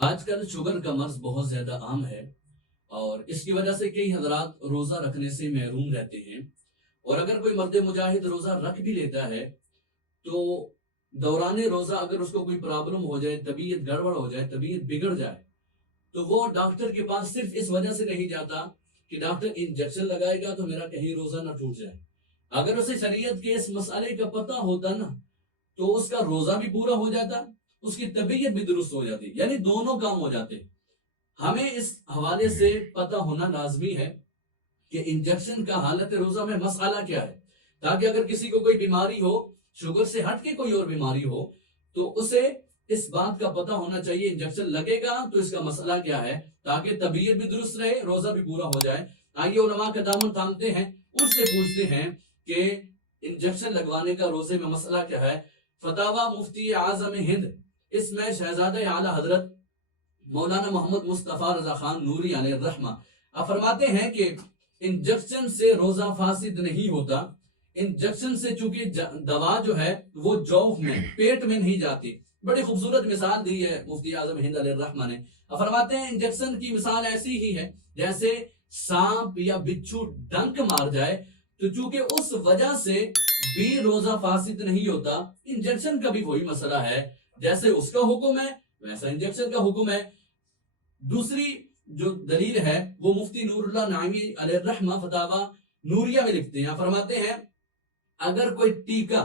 آج کل شوگر کا مرض بہت زیادہ عام ہے اور اس کی وجہ سے کئی حضرات روزہ رکھنے سے محروم رہتے ہیں۔ اور اگر کوئی مرد مجاہد روزہ رکھ بھی لیتا ہے تو دوران روزہ اگر اس کو کوئی پرابلم ہو جائے، طبیعت گڑبڑ ہو جائے، طبیعت بگڑ جائے تو وہ ڈاکٹر کے پاس صرف اس وجہ سے نہیں جاتا کہ ڈاکٹر انجیکشن لگائے گا تو میرا کہیں روزہ نہ ٹوٹ جائے۔ اگر اسے شریعت کے اس مسئلے کا پتہ ہوتا نا تو اس کا روزہ بھی پورا ہو جاتا، اس کی طبیعت بھی درست ہو جاتی، یعنی دونوں کام ہو جاتے۔ ہمیں اس حوالے سے پتہ ہونا لازمی ہے کہ انجیکشن کا حالت روزہ میں مسئلہ کیا ہے، تاکہ اگر کسی کو کوئی بیماری ہو، شوگر سے ہٹ کے کوئی اور بیماری ہو، تو اسے اس بات کا پتہ ہونا چاہیے انجیکشن لگے گا تو اس کا مسئلہ کیا ہے، تاکہ طبیعت بھی درست رہے، روزہ بھی پورا ہو جائے۔ آئیے علماء کا دامن تھامتے ہیں، ان سے پوچھتے ہیں کہ انجیکشن لگوانے کا روزے میں مسئلہ کیا ہے۔ فتاوی مفتی اعظم ہند، اس میں شہزادہ اعلیٰ حضرت مولانا محمد مصطفیٰ رضا خان نوری علیہ الرحمہ فرماتے ہیں کہ انجیکشن سے روزہ فاسد نہیں ہوتا۔ انجیکشن سے چونکہ دوا جو ہے وہ جوف میں، پیٹ میں نہیں جاتی۔ بڑی خوبصورت مثال دی ہے مفتی اعظم ہند علیہ الرحمہ نے۔ فرماتے ہیں انجیکشن کی مثال ایسی ہی ہے جیسے سانپ یا بچھو ڈنک مار جائے، تو چونکہ اس وجہ سے بھی روزہ فاسد نہیں ہوتا، انجیکشن کا بھی وہی مسئلہ ہے، جیسے اس کا حکم ہے ویسا انجیکشن کا حکم ہے۔ دوسری جو دلیل ہے وہ مفتی نور اللہ نعیمی علیہ الرحمہ فتاوی نوریہ میں لکھتے ہیں، فرماتے ہیں اگر کوئی ٹیکہ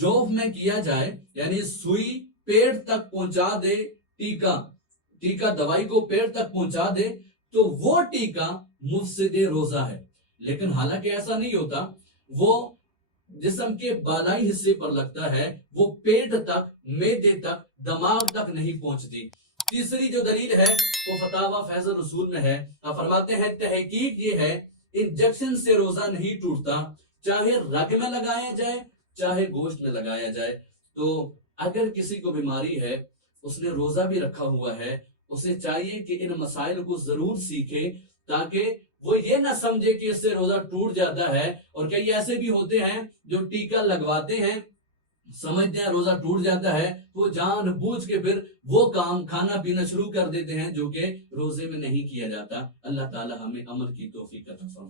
جوف میں کیا جائے، یعنی سوئی پیٹ تک پہنچا دے، ٹیکہ دوائی کو پیٹ تک پہنچا دے، تو وہ ٹیکہ مفسد روزہ ہے۔ لیکن حالانکہ ایسا نہیں ہوتا، وہ جسم کے بالائی حصے پر لگتا ہے، وہ پیٹ تک، معدے تک، دماغ تک نہیں پہنچتی۔ تیسری جو دلیل ہے وہ فتاوی فیض الرسول میں ہے، فرماتے ہیں تحقیق یہ ہے انجیکشن سے روزہ نہیں ٹوٹتا، چاہے رگ میں لگایا جائے چاہے گوشت میں لگایا جائے۔ تو اگر کسی کو بیماری ہے، اس نے روزہ بھی رکھا ہوا ہے، اسے چاہیے کہ ان مسائل کو ضرور سیکھے، تاکہ وہ یہ نہ سمجھے کہ اس سے روزہ ٹوٹ جاتا ہے۔ اور کئی ایسے بھی ہوتے ہیں جو ٹیکہ لگواتے ہیں، سمجھتے ہیں روزہ ٹوٹ جاتا ہے، وہ جان بوجھ کے پھر وہ کام کھانا پینا شروع کر دیتے ہیں جو کہ روزے میں نہیں کیا جاتا۔ اللہ تعالی ہمیں عمل کی توفیق عطا فرمائے۔